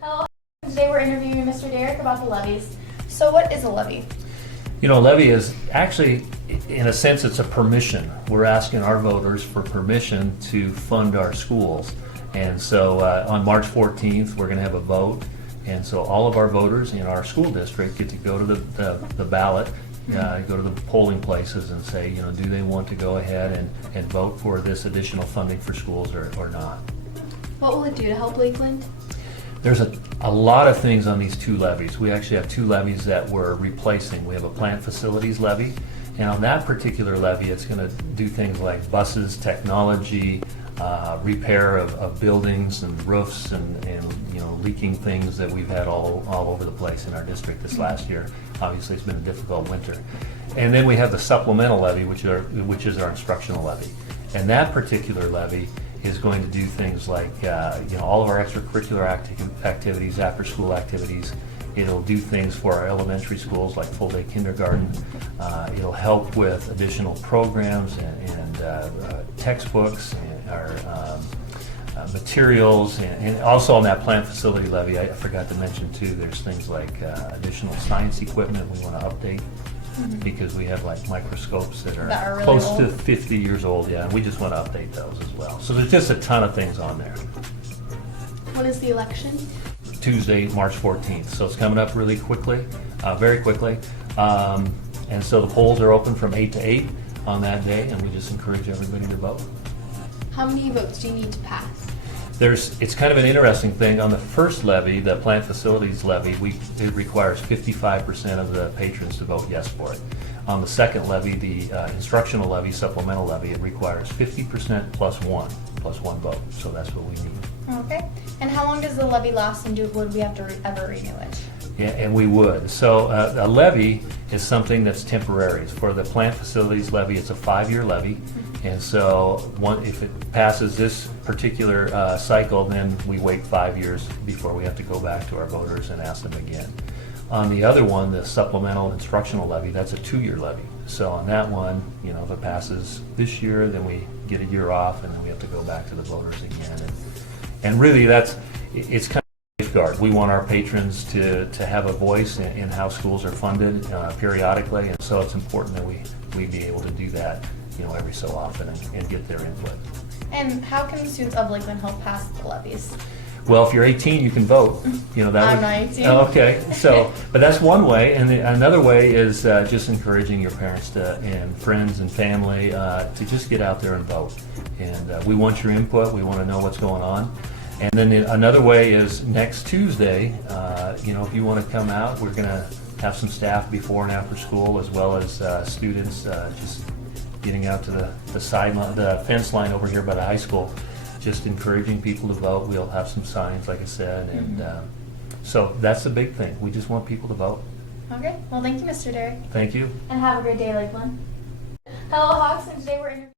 Hello. Today we're interviewing Mr. Derrick about the levies. So what is a levy? You know, levy is actually, in a sense, it's a permission. We're asking our voters for permission to fund our schools. And so on March 14th, we're going to have a vote. And so all of our voters in our school district get to go to the ballot, go to the polling places and say, you know, do they want to go ahead and vote for this additional funding for schools or not? What will it do to help Lakeland? There's a lot of things on these two levies. We actually have two levies that we're replacing. We have a plant facilities levy, and on that particular levy, it's going to do things like buses, technology, repair of buildings and roofs and you know, leaking things that we've had all over the place in our district this last year. Obviously, it's been a difficult winter. And then we have the supplemental levy, which is our instructional levy. And that particular levy is going to do things like you know, all of our extracurricular activities, after school activities. It'll do things for our elementary schools like full day kindergarten. It'll help with additional programs and textbooks and our materials, and also on that plant facility levy, I forgot to mention too, there's things like additional science equipment we want to update. Because we have like microscopes that are really close old. to 50 years old, yeah, and we just want to update those as well. So there's just a ton of things on there. What is the election? Tuesday, March 14th, so it's coming up really quickly, very quickly. And so the polls are open from 8 to 8 on that day, and we just encourage everybody to vote. How many votes do you need to pass? It's kind of an interesting thing. On the first levy, the plant facilities levy, it requires 55% of the patrons to vote yes for it. On the second levy, the instructional levy, supplemental levy, it requires 50% plus one vote. So that's what we need. Okay. And how long does the levy last, and would we have to ever renew it? Yeah, and we would. So a levy is something that's temporary. For the plant facilities levy, it's a 5-year levy. And so if it passes this particular cycle, then we wait 5 years before we have to go back to our voters and ask them again. On the other one, the supplemental instructional levy, that's a 2-year levy. So on that one, you know, if it passes this year, then we get a year off, and then we have to go back to the voters again. And really, it's kind of a safeguard. We want our patrons to have a voice in how schools are funded periodically, and so it's important that we be able to do that, you know, every so often and get their input. And how can the students of Lakeland help pass the levies? Well, if you're 18, you can vote. You know, I'm not 18. Oh, okay, so, but that's one way, and another way is just encouraging your parents and friends and family to just get out there and vote. And we want your input. We want to know what's going on. And then another way is next Tuesday. You know, if you want to come out, we're going to have some staff before and after school, as well as students just getting out to the sideline, the fence line over here by the high school, just encouraging people to vote. We'll have some signs, like I said, and so that's the big thing. We just want people to vote. Okay. Well, thank you, Mr. Derrick. Thank you. And have a great day, Lakeland. Hello, Hawks, and today we're interviewing